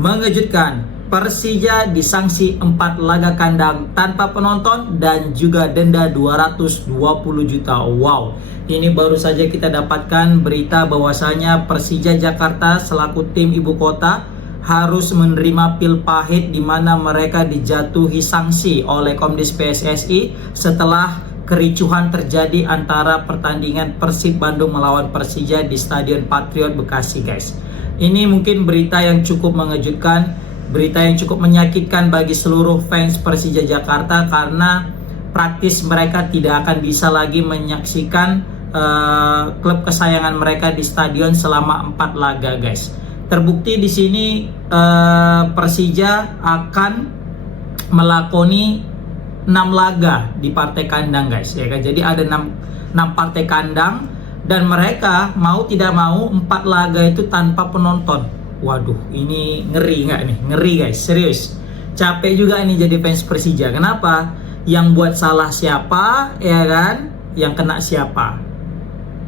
Mengejutkan, Persija disanksi 4 laga kandang tanpa penonton dan juga denda 220 juta. Wow, ini baru saja kita dapatkan berita bahwasanya Persija Jakarta selaku tim ibu kota harus menerima pil pahit di mana mereka dijatuhi sanksi oleh Komdis PSSI setelah kericuhan terjadi antara pertandingan Persib Bandung melawan Persija di Stadion Patriot Bekasi, guys. Ini mungkin berita yang cukup mengejutkan, berita yang cukup menyakitkan bagi seluruh fans Persija Jakarta karena praktis mereka tidak akan bisa lagi menyaksikan klub kesayangan mereka di stadion selama 4 laga, guys. Terbukti di sini Persija akan melakoni 6 laga di partai kandang, guys, ya kan. Jadi ada 6 partai kandang dan mereka mau tidak mau 4 laga itu tanpa penonton. Waduh, ini ngeri nggak nih? Ngeri, guys, serius. Capek juga ini jadi fans Persija. Kenapa? Yang buat salah siapa, ya kan? Yang kena siapa?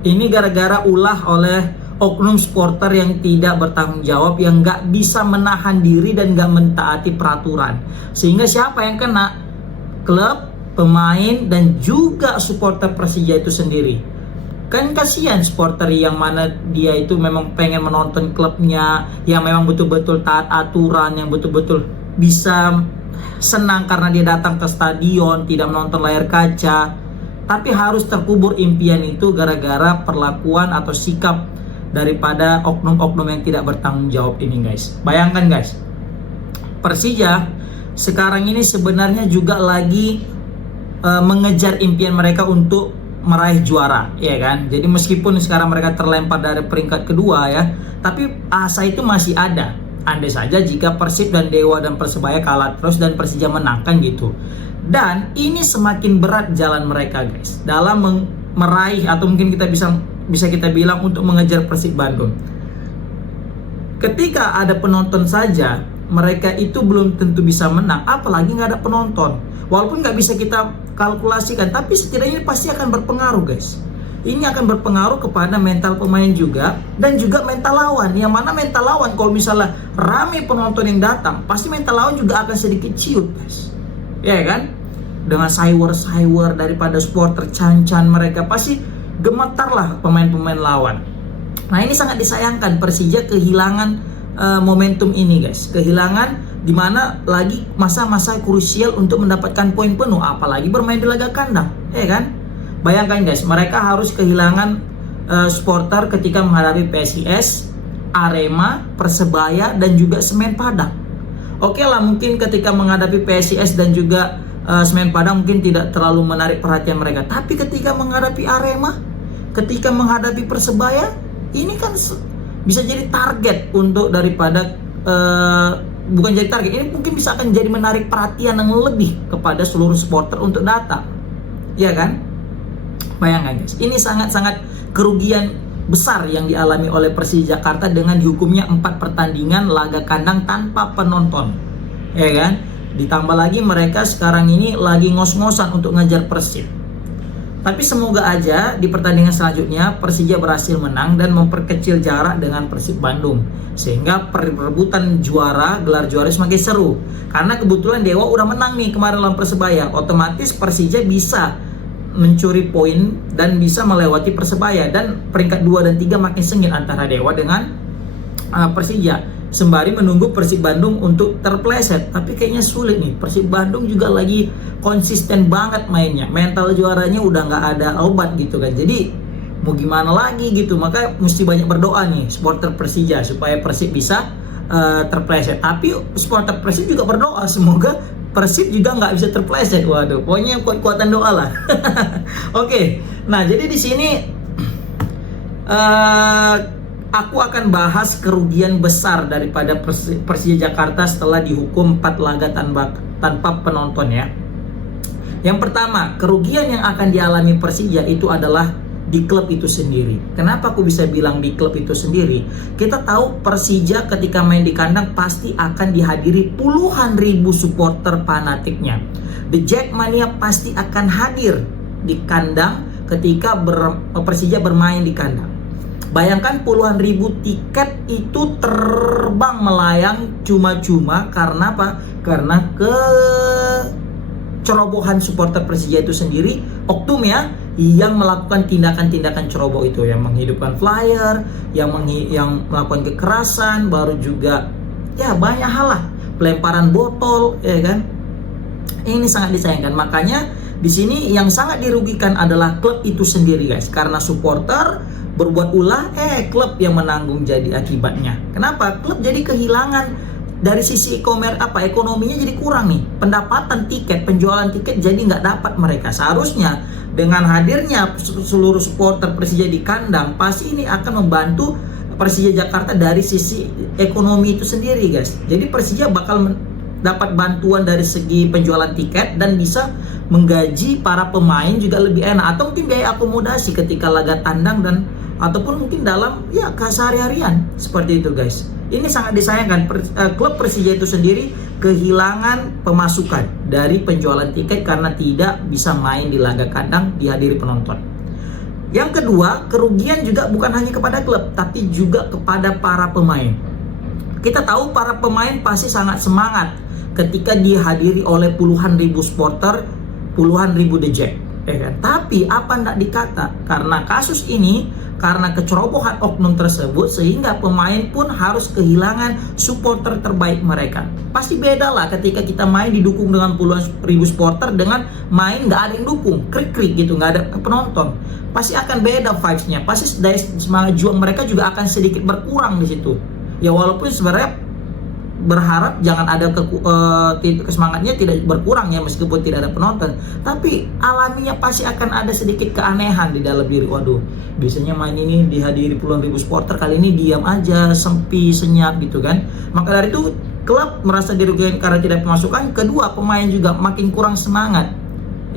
Ini gara-gara ulah oleh oknum supporter yang tidak bertanggung jawab, yang nggak bisa menahan diri dan nggak mentaati peraturan. Sehingga siapa yang kena? Klub, pemain, dan juga supporter Persija itu sendiri. Kan kasihan supporter yang mana dia itu memang pengen menonton klubnya, yang memang betul-betul taat aturan, yang betul-betul bisa senang karena dia datang ke stadion, tidak menonton layar kaca. Tapi harus terkubur impian itu gara-gara perlakuan atau sikap daripada oknum-oknum yang tidak bertanggung jawab ini, guys. Bayangkan, guys, Persija sekarang ini sebenarnya juga lagi mengejar impian mereka untuk meraih juara, ya kan. Jadi meskipun sekarang mereka terlempar dari peringkat kedua, ya, tapi asa itu masih ada. Andai saja jika Persib dan Dewa dan Persebaya kalah terus dan Persija menang, kan gitu. Dan ini semakin berat jalan mereka, guys, dalam meraih atau mungkin kita bisa kita bilang untuk mengejar Persib Bandung. Ketika ada penonton saja mereka itu belum tentu bisa menang, apalagi nggak ada penonton. Walaupun nggak bisa kita kalkulasikan, tapi setidaknya pasti akan berpengaruh, guys. Ini akan berpengaruh kepada mental pemain juga dan juga mental lawan. Yang mana mental lawan kalau misalnya rame penonton yang datang, pasti mental lawan juga akan sedikit ciut, guys. Ya kan? Dengan sayur daripada supporter cancan mereka, pasti gemetar lah pemain-pemain lawan. Nah, ini sangat disayangkan Persija kehilangan momentum ini, guys. Kehilangan dimana lagi masa-masa krusial untuk mendapatkan poin penuh, apalagi bermain di laga kandang, ya kan. Bayangkan, guys, mereka harus kehilangan supporter ketika menghadapi PSIS, Arema, Persebaya, dan juga Semen Padang. Oke lah, mungkin ketika menghadapi PSIS dan juga Semen Padang mungkin tidak terlalu menarik perhatian mereka, tapi ketika menghadapi Arema, ketika menghadapi Persebaya, ini kan bisa jadi target untuk daripada bukan jadi target, ini mungkin bisa akan jadi menarik perhatian yang lebih kepada seluruh supporter untuk datang, ya kan. Bayangkan, guys, ini sangat-sangat kerugian besar yang dialami oleh Persija Jakarta dengan dihukumnya 4 pertandingan laga kandang tanpa penonton, ya kan. Ditambah lagi mereka sekarang ini lagi ngos-ngosan untuk ngejar Persib. Tapi semoga aja di pertandingan selanjutnya Persija berhasil menang dan memperkecil jarak dengan Persib Bandung, sehingga perebutan juara, gelar juara semakin seru. Karena kebetulan Dewa udah menang nih kemarin lawan Persebaya, otomatis Persija bisa mencuri poin dan bisa melewati Persebaya, dan peringkat 2 dan 3 makin sengit antara Dewa dengan Persija. Sembari menunggu Persib Bandung untuk terpleset. Tapi kayaknya sulit nih. Persib Bandung juga lagi konsisten banget mainnya. Mental juaranya udah nggak ada obat gitu kan. Jadi mau gimana lagi gitu. Maka mesti banyak berdoa nih supporter Persija supaya Persib bisa terpleset. Tapi supporter Persib juga berdoa semoga Persib juga nggak bisa terpleset. Waduh, pokoknya kuat-kuatan doa lah. Oke. Nah, jadi di sini aku akan bahas kerugian besar daripada Persija Jakarta setelah dihukum 4 laga tanpa penonton, ya. Yang pertama, kerugian yang akan dialami Persija itu adalah di klub itu sendiri. Kenapa aku bisa bilang di klub itu sendiri? Kita tahu Persija ketika main di kandang pasti akan dihadiri puluhan ribu supporter fanatiknya. The Jackmania pasti akan hadir di kandang ketika Persija bermain di kandang. Bayangkan puluhan ribu tiket itu terbang melayang cuma-cuma karena apa? Karena kecerobohan supporter Persija itu sendiri, oknum ya, yang melakukan tindakan-tindakan ceroboh itu, yang menghidupkan flyer, yang melakukan kekerasan, baru juga ya banyak hal lah, pelemparan botol, ya kan? Ini sangat disayangkan. Makanya di sini yang sangat dirugikan adalah klub itu sendiri, guys, karena supporter berbuat ulah, klub yang menanggung jadi akibatnya. Kenapa? Klub jadi kehilangan dari sisi ekonominya jadi kurang nih. Pendapatan tiket, penjualan tiket jadi nggak dapat mereka. Seharusnya dengan hadirnya seluruh supporter Persija di kandang, pasti ini akan membantu Persija Jakarta dari sisi ekonomi itu sendiri, guys. Jadi Persija bakal dapat bantuan dari segi penjualan tiket dan bisa menggaji para pemain juga lebih enak, atau mungkin biaya akomodasi ketika laga tandang dan ataupun mungkin dalam ya keseharian seperti itu, guys. Ini sangat disayangkan. Klub Persija itu sendiri kehilangan pemasukan dari penjualan tiket karena tidak bisa main di laga kandang dihadiri penonton. Yang kedua, kerugian juga bukan hanya kepada klub tapi juga kepada para pemain. Kita tahu para pemain pasti sangat semangat ketika dihadiri oleh puluhan ribu supporter, puluhan ribu dejek, ya kan? Tapi apa ndak dikata, karena kasus ini, karena kecerobohan oknum tersebut, sehingga pemain pun harus kehilangan supporter terbaik mereka. Pasti beda lah ketika kita main didukung dengan puluhan ribu supporter dengan main nggak ada yang dukung, krik-krik gitu, nggak ada penonton. Pasti akan beda vibes-nya. Pasti dari semangat juang mereka juga akan sedikit berkurang di situ. Ya walaupun sebenarnya berharap jangan ada semangatnya tidak berkurang ya meskipun tidak ada penonton, tapi alaminya pasti akan ada sedikit keanehan di dalam diri. Waduh, biasanya main ini dihadiri puluhan ribu supporter, kali ini diam aja, sepi, senyap gitu kan. Maka dari itu klub merasa dirugikan karena tidak pemasukan. Kedua, pemain juga makin kurang semangat,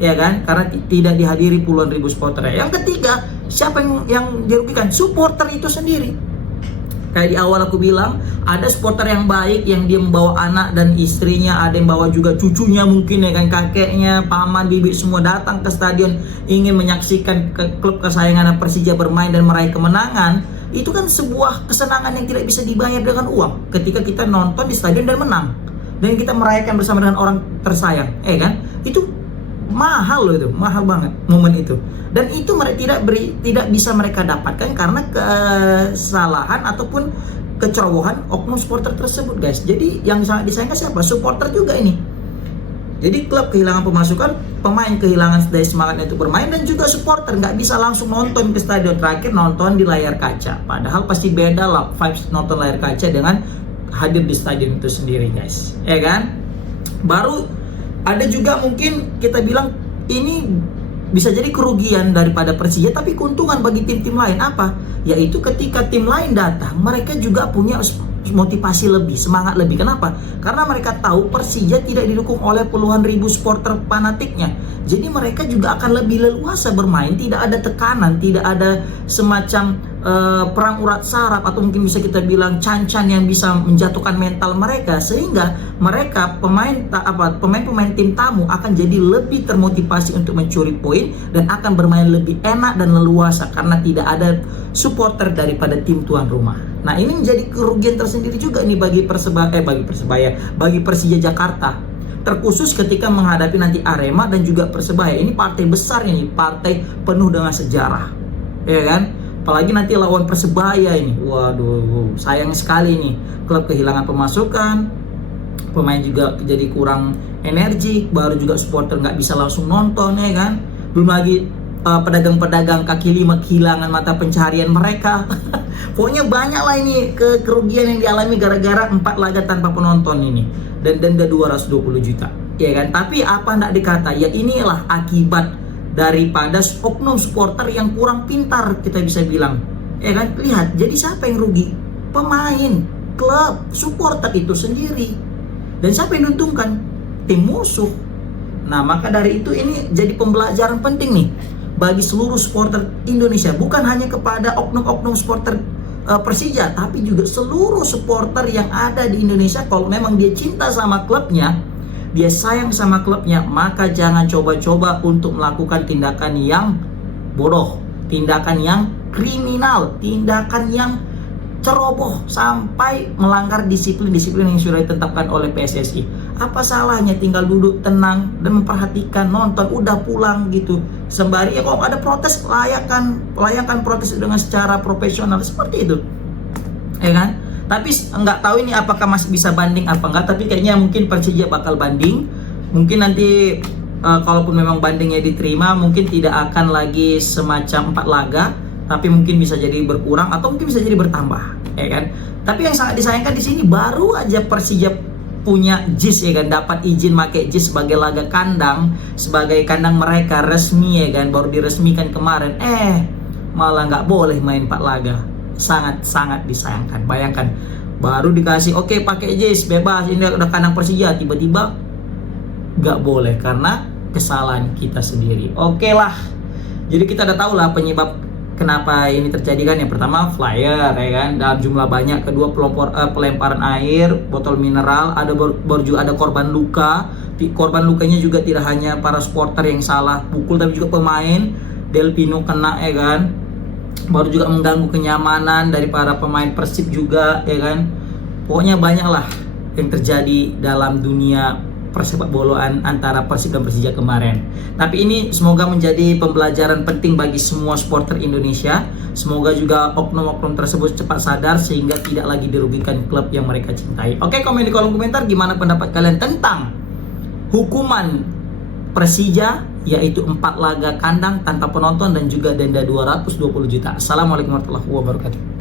ya kan, karena tidak dihadiri puluhan ribu supporter. Yang ketiga, siapa yang dirugikan? Supporter itu sendiri. Kayak di awal aku bilang, ada supporter yang baik yang dia membawa anak dan istrinya, ada yang bawa juga cucunya mungkin ya kan, kakeknya, paman, bibi semua datang ke stadion ingin menyaksikan klub kesayangan Persija bermain dan meraih kemenangan. Itu kan sebuah kesenangan yang tidak bisa dibayar dengan uang ketika kita nonton di stadion dan menang, dan kita merayakan bersama dengan orang tersayang, kan? Itu mahal loh, itu mahal banget momen itu, dan itu mereka tidak bisa mereka dapatkan karena kesalahan ataupun kecerobohan oknum supporter tersebut, guys. Jadi yang sangat disayangkan siapa? Supporter juga ini. Jadi klub kehilangan pemasukan, pemain kehilangan dari semangatnya untuk bermain, dan juga supporter nggak bisa langsung nonton ke stadion, terakhir nonton di layar kaca. Padahal pasti beda lah vibes nonton layar kaca dengan hadir di stadion itu sendiri, guys, ya kan? Baru ada juga mungkin kita bilang ini bisa jadi kerugian daripada Persija tapi keuntungan bagi tim-tim lain. Apa? Yaitu ketika tim lain datang, mereka juga punya motivasi lebih, semangat lebih. Kenapa? Karena mereka tahu Persija tidak didukung oleh puluhan ribu supporter fanatiknya. Jadi mereka juga akan lebih leluasa bermain, tidak ada tekanan, tidak ada semacam perang urat saraf, atau mungkin bisa kita bilang cancan yang bisa menjatuhkan mental mereka, sehingga mereka pemain-pemain tim tamu akan jadi lebih termotivasi untuk mencuri poin dan akan bermain lebih enak dan leluasa karena tidak ada supporter daripada tim tuan rumah. Nah, ini menjadi kerugian tersendiri juga nih bagi Persija Jakarta, terkhusus ketika menghadapi nanti Arema dan juga Persebaya. Ini partai besar ini, partai penuh dengan sejarah, ya kan? Apalagi nanti lawan Persebaya ini, waduh, sayang sekali nih, klub kehilangan pemasukan, pemain juga jadi kurang energi, baru juga supporter nggak bisa langsung nonton, ya kan? Belum lagi pedagang-pedagang kaki lima kehilangan mata pencaharian mereka. Pokoknya banyak lah ini kerugian yang dialami gara-gara 4 laga tanpa penonton ini, dan denda 220 juta, ya kan? Tapi apa ndak dikata, ya inilah akibat daripada oknum supporter yang kurang pintar, kita bisa bilang, ya kan? Lihat, jadi siapa yang rugi? Pemain, klub, supporter itu sendiri. Dan siapa yang diuntungkan? Tim musuh. Nah, maka dari itu ini jadi pembelajaran penting nih bagi seluruh supporter Indonesia, bukan hanya kepada oknum-oknum supporter Persija, tapi juga seluruh supporter yang ada di Indonesia. Kalau memang dia cinta sama klubnya, dia sayang sama klubnya, maka jangan coba-coba untuk melakukan tindakan yang bodoh, tindakan yang kriminal, tindakan yang ceroboh sampai melanggar disiplin-disiplin yang sudah ditetapkan oleh PSSI. Apa salahnya tinggal duduk tenang dan memperhatikan, nonton, udah pulang gitu. Sembari ya kalau ada protes, layakkan protes dengan secara profesional seperti itu. Ya kan? Tapi nggak tahu ini apakah masih bisa banding apa enggak, tapi kayaknya mungkin Persija bakal banding. Mungkin nanti kalaupun memang bandingnya diterima, mungkin tidak akan lagi semacam 4 laga, tapi mungkin bisa jadi berkurang atau mungkin bisa jadi bertambah, ya kan? Tapi yang sangat disayangkan di sini baru aja Persija punya JIS, ya kan, dapat izin pakai JIS sebagai laga kandang, sebagai kandang mereka resmi, ya kan, baru diresmikan kemarin. Malah nggak boleh main 4 laga. Sangat disayangkan. Bayangkan baru dikasih oke, pakai JIS bebas, ini udah kandang Persija, tiba-tiba nggak boleh karena kesalahan kita sendiri. Oke lah, jadi kita udah tahu lah penyebab kenapa ini terjadi kan. Yang pertama flyer, ya kan, dalam jumlah banyak. Kedua pelemparan air, botol mineral, baru juga ada korban luka. Korban lukanya juga tidak hanya para supporter yang salah pukul, tapi juga pemain. Delpino kena, ya kan, baru juga mengganggu kenyamanan dari para pemain Persib juga, ya kan. Pokoknya banyak lah yang terjadi dalam dunia persepak bolaan antara Persib dan Persija kemarin. Tapi ini semoga menjadi pembelajaran penting bagi semua supporter Indonesia. Semoga juga oknum-oknum tersebut cepat sadar sehingga tidak lagi dirugikan klub yang mereka cintai. Oke, komen di kolom komentar gimana pendapat kalian tentang hukuman Persija, yaitu 4 laga kandang tanpa penonton dan juga denda 220 juta. Assalamualaikum warahmatullahi wabarakatuh.